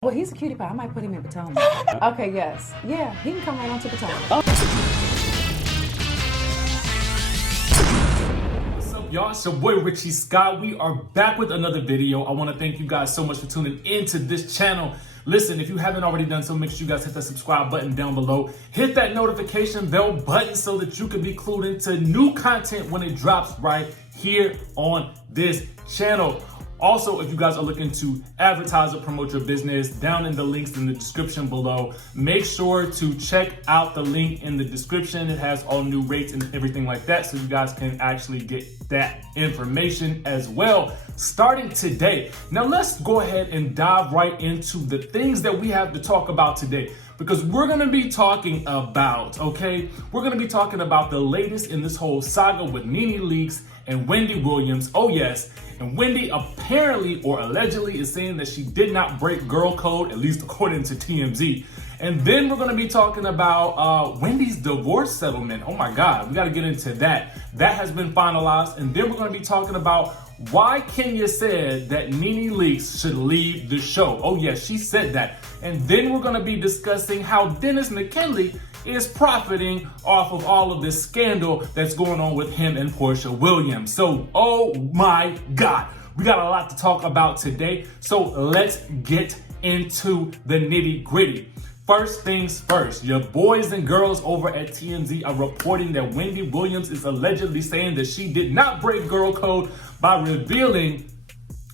Well, he's a cutie pie. I might put him in Potomac. Okay, yes. Yeah, he can come right on to Potomac. What's up, y'all? It's your boy Richie Scott. We are back with another video. I want to thank you guys so much for tuning into this channel. Listen, if you haven't already done so, make sure you guys hit that subscribe button down below. Hit that notification bell button so that you can be clued into new content when it drops right here on this channel. Also, if you guys are looking to advertise or promote your business, down in the links in the description below, make sure to check out the link in the description. It has all new rates and everything like that, so you guys can actually get that information as well starting today. Now let's go ahead and dive right into the things that we have to talk about today, because we're going to be talking about, we're going to be talking about the latest in this whole saga with Nene Leakes and Wendy Williams. Oh yes. And Wendy apparently or allegedly is saying that she did not break girl code, at least according to TMZ. And then we're going to be talking about Wendy's divorce settlement. Oh my God, we got to get into that. That has been finalized. And then we're going to be talking about why Kenya said that Nene Leakes should leave the show. Oh yes, she said that. And then we're going to be discussing how McKinley is profiting off of all of this scandal that's going on with him and Porsha Williams. So, oh my God, we got a lot to talk about today. So let's get into the nitty gritty. First things first, your boys and girls over at TMZ are reporting that Wendy Williams is allegedly saying that she did not break girl code by revealing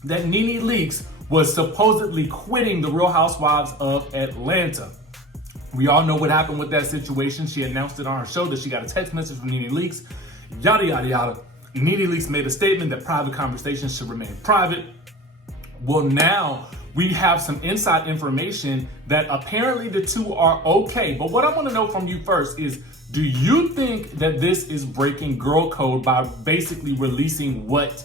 that Nene Leakes was supposedly quitting the Real Housewives of Atlanta. We all know what happened with that situation. She announced it on her show that she got a text message from Nene Leakes, yada, yada, yada. Nene Leakes made a statement that private conversations should remain private. Well, now we have some inside information that apparently the two are okay. But what I want to know from you first is, do you think that this is breaking girl code by basically releasing what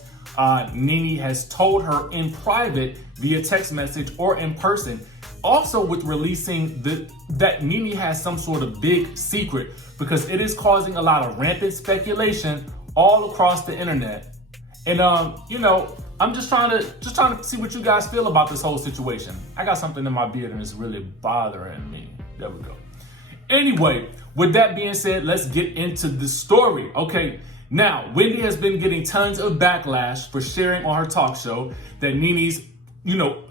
Nene has told her in private via text message or in person? Also with releasing that Nene has some sort of big secret, because it is causing a lot of rampant speculation all across the internet. And I'm just trying to see what you guys feel about this whole situation. I got something in my beard and it's really bothering me. There we go. Anyway, with that being said, let's get into the story. Okay, now Wendy has been getting tons of backlash for sharing on her talk show that Nene's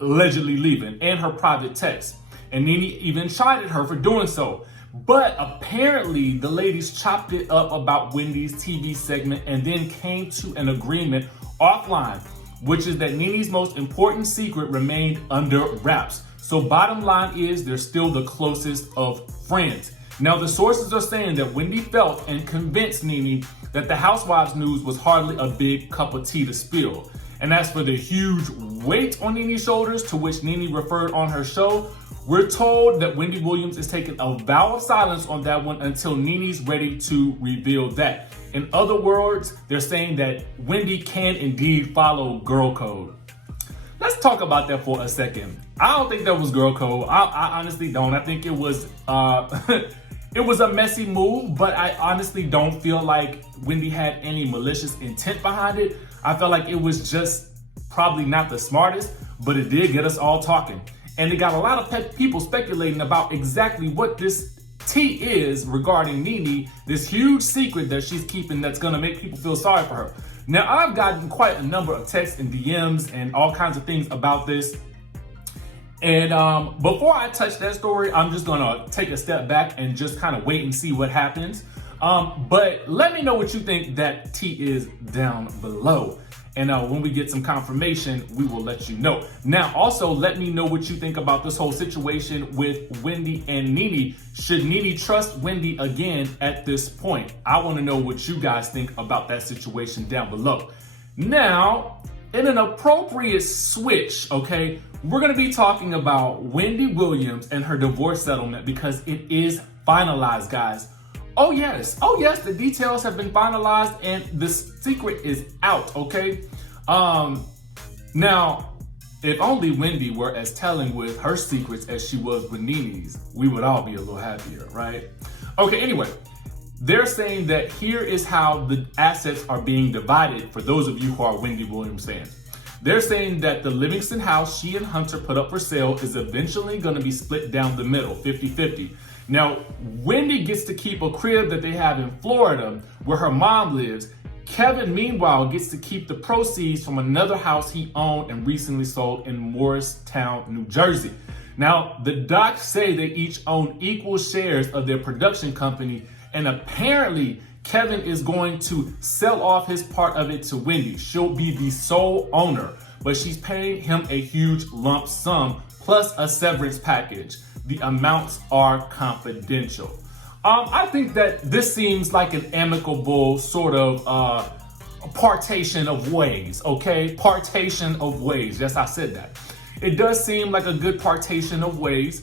allegedly leaving, and her private text. And Nene even chided her for doing so. But apparently the ladies chopped it up about Wendy's TV segment and then came to an agreement offline, which is that Nene's most important secret remained under wraps. So bottom line is they're still the closest of friends. Now the sources are saying that Wendy felt and convinced Nene that the Housewives news was hardly a big cup of tea to spill. And as for the huge weight on Nene's shoulders, to which Nene referred on her show, we're told that Wendy Williams is taking a vow of silence on that one until Nene's ready to reveal that. In other words, they're saying that Wendy can indeed follow girl code. Let's talk about that for a second. I don't think that was girl code. I honestly don't. I think it was it was a messy move, but I honestly don't feel like Wendy had any malicious intent behind it. I felt like it was just probably not the smartest, but it did get us all talking. And it got a lot of people speculating about exactly what this tea is regarding Nene, this huge secret that she's keeping that's gonna make people feel sorry for her. Now, I've gotten quite a number of texts and DMs and all kinds of things about this. And before I touch that story, I'm just gonna take a step back and just kind of wait and see what happens. But let me know what you think that tea is down below. And when we get some confirmation, we will let you know. Now, also, let me know what you think about this whole situation with Wendy and Nene. Should Nene trust Wendy again at this point? I want to know what you guys think about that situation down below. Now, in an appropriate switch, we're going to be talking about Wendy Williams and her divorce settlement, because it is finalized, guys. Oh yes, the details have been finalized and the secret is out, Now, if only Wendy were as telling with her secrets as she was with Nene's, we would all be a little happier, right? Okay, anyway, they're saying that here is how the assets are being divided for those of you who are Wendy Williams fans. They're saying that the Livingston house she and Hunter put up for sale is eventually going to be split down the middle, 50-50. Now, Wendy gets to keep a crib that they have in Florida where her mom lives. Kevin, meanwhile, gets to keep the proceeds from another house he owned and recently sold in Morristown, New Jersey. Now, the docs say they each own equal shares of their production company, and apparently Kevin is going to sell off his part of it to Wendy. She'll be the sole owner, but she's paying him a huge lump sum plus a severance package. The amounts are confidential. I think that this seems like an amicable sort of partition of ways, okay? Partition of ways. Yes, I said that. It does seem like a good partition of ways.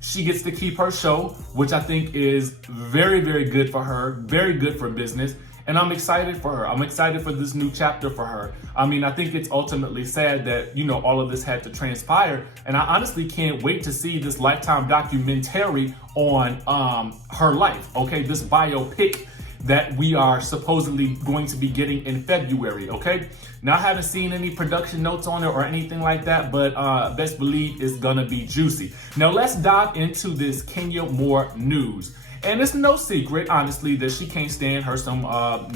She gets to keep her show, which I think is very, very good for her, very good for business. And I'm excited for her. I'm excited for this new chapter for her. I mean, I think it's ultimately sad that, you know, all of this had to transpire. And I honestly can't wait to see this Lifetime documentary on her life, okay? This biopic that we are supposedly going to be getting in February, okay? Now, I haven't seen any production notes on it or anything like that, but best believe it's gonna be juicy. Now, let's dive into this Kenya Moore news. And it's no secret, honestly, that she can't stand her some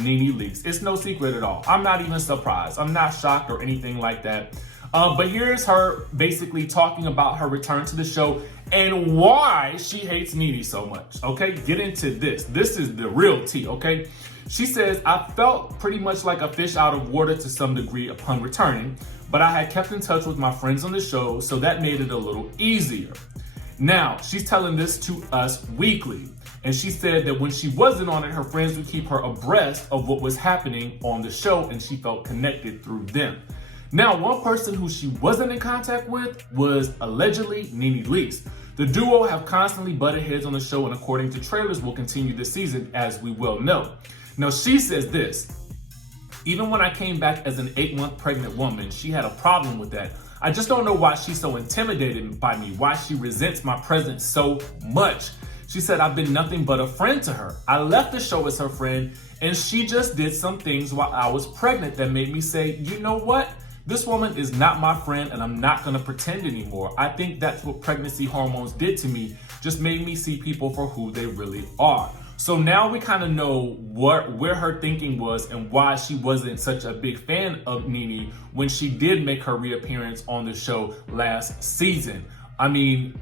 Nene leaks. It's no secret at all. I'm not even surprised. I'm not shocked or anything like that. But here's her basically talking about her return to the show and why she hates Nene so much, okay? Get into this. This is the real tea, okay? She says, I felt pretty much like a fish out of water to some degree upon returning, but I had kept in touch with my friends on the show, so that made it a little easier. Now, she's telling this to Us Weekly. And she said that when she wasn't on it, her friends would keep her abreast of what was happening on the show, and she felt connected through them. Now, one person who she wasn't in contact with was allegedly Nene Leakes. The duo have constantly butted heads on the show, and according to trailers, will continue this season, as we well know. Now, she says this, even when I came back as an 8-month pregnant woman, she had a problem with that. I just don't know why she's so intimidated by me, why she resents my presence so much. She said, I've been nothing but a friend to her. I left the show as her friend, and she just did some things while I was pregnant that made me say, you know what? This woman is not my friend, and I'm not gonna pretend anymore. I think that's what pregnancy hormones did to me, just made me see people for who they really are. So now we kind of know where her thinking was and why she wasn't such a big fan of Nene when she did make her reappearance on the show last season. I mean,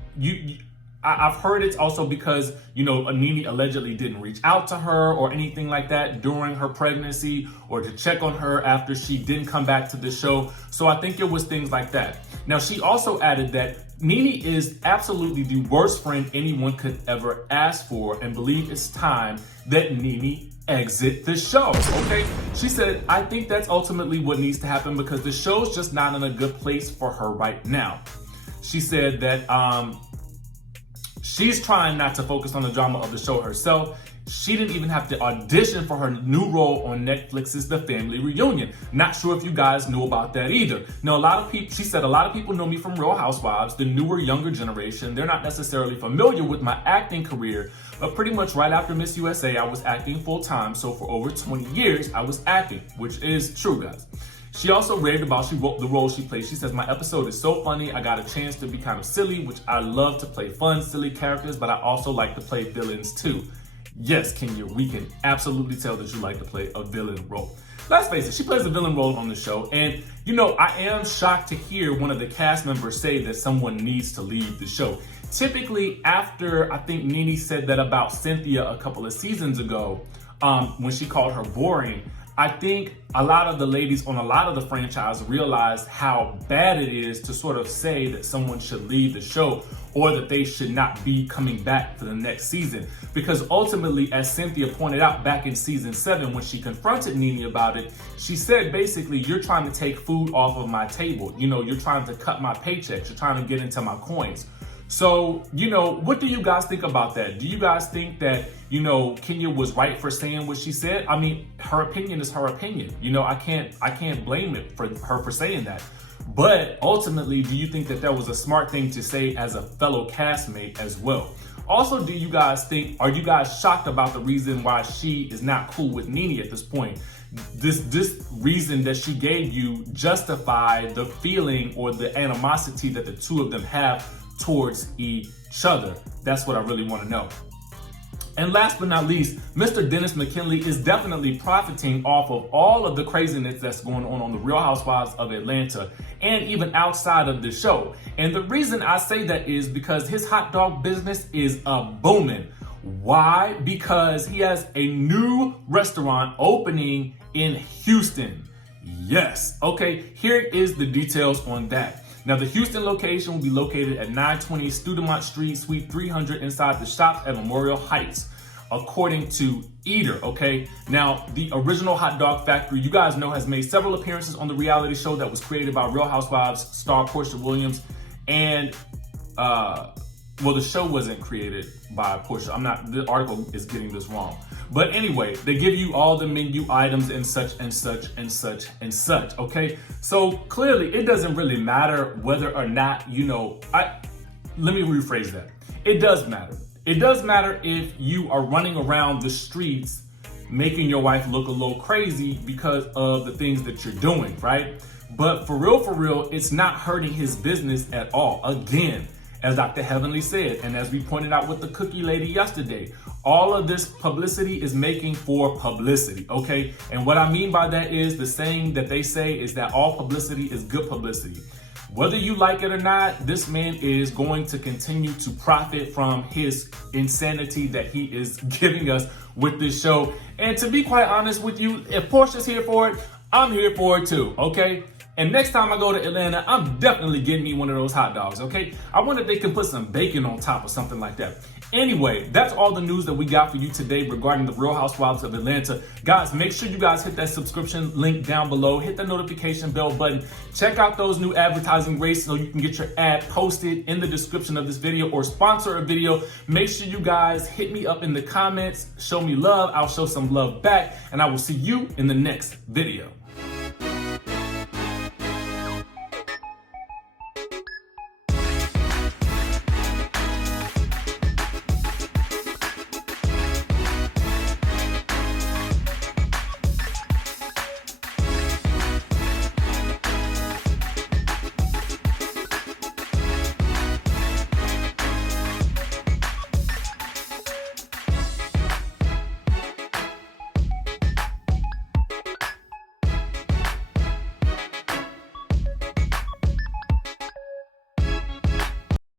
I've heard it's also because, you know, Nene allegedly didn't reach out to her or anything like that during her pregnancy or to check on her after she didn't come back to the show. So I think it was things like that. Now, she also added that Nene is absolutely the worst friend anyone could ever ask for and believe it's time that Nene exit the show, okay? She said, I think that's ultimately what needs to happen because the show's just not in a good place for her right now. She said that she's trying not to focus on the drama of the show herself. She didn't even have to audition for her new role on Netflix's The Family Reunion. Not sure if you guys knew about that either. Now, she said a lot of people know me from Real Housewives, the newer, younger generation. They're not necessarily familiar with my acting career, but pretty much right after Miss USA, I was acting full time. So for over 20 years, I was acting, which is true, guys. She also raved about the role she played. She says, my episode is so funny. I got a chance to be kind of silly, which I love to play fun, silly characters, but I also like to play villains too. Yes, Kenya, we can absolutely tell that you like to play a villain role. Let's face it, she plays a villain role on the show. And, you know, I am shocked to hear one of the cast members say that someone needs to leave the show. Typically, after I think Nene said that about Cynthia a couple of seasons ago, when she called her boring, I think a lot of the ladies on a lot of the franchise realized how bad it is to sort of say that someone should leave the show or that they should not be coming back for the next season. Because ultimately, as Cynthia pointed out back in season 7, when she confronted Nene about it, she said, basically, you're trying to take food off of my table. You know, you're trying to cut my paychecks. You're trying to get into my coins. So, you know, what do you guys think about that? Do you guys think that, you know, Kenya was right for saying what she said? I mean, her opinion is her opinion. You know, I can't blame it for her for saying that. But ultimately, do you think that that was a smart thing to say as a fellow castmate as well? Also, do you guys think, are you guys shocked about the reason why she is not cool with Nene at this point? This reason that she gave you justify the feeling or the animosity that the two of them have towards each other? That's what I really want to know. And last but not least, Mr. Dennis McKinley is definitely profiting off of all of the craziness that's going on the Real Housewives of Atlanta and even outside of the show. And the reason I say that is because his hot dog business is booming. Why? Because he has a new restaurant opening in Houston. Yes. Okay, here is the details on that. Now, the Houston location will be located at 920 Studemont Street, Suite 300, inside the Shops at Memorial Heights, according to Eater, okay? Now, the original hot dog factory, you guys know, has made several appearances on the reality show that was created by Real Housewives star Porsha Williams. And, well, the show wasn't created by Porsha. The article is getting this wrong. But anyway, they give you all the menu items and such and such and such and such, okay? So clearly it doesn't really matter whether or not, you know, let me rephrase that. It does matter. It does matter if you are running around the streets making your wife look a little crazy because of the things that you're doing, right? But for real, it's not hurting his business at all. Again, as Dr. Heavenly said, and as we pointed out with the cookie lady yesterday, all of this publicity is making for publicity, okay? And what I mean by that is the saying that they say is that all publicity is good publicity. Whether you like it or not, this man is going to continue to profit from his insanity that he is giving us with this show. And to be quite honest with you, if Porsha's here for it, I'm here for it too, okay? And next time I go to Atlanta, I'm definitely getting me one of those hot dogs, okay? I wonder if they can put some bacon on top or something like that. Anyway, that's all the news that we got for you today regarding the Real Housewives of Atlanta. Guys, make sure you guys hit that subscription link down below. Hit the notification bell button. Check out those new advertising rates so you can get your ad posted in the description of this video or sponsor a video. Make sure you guys hit me up in the comments. Show me love. I'll show some love back. And I will see you in the next video.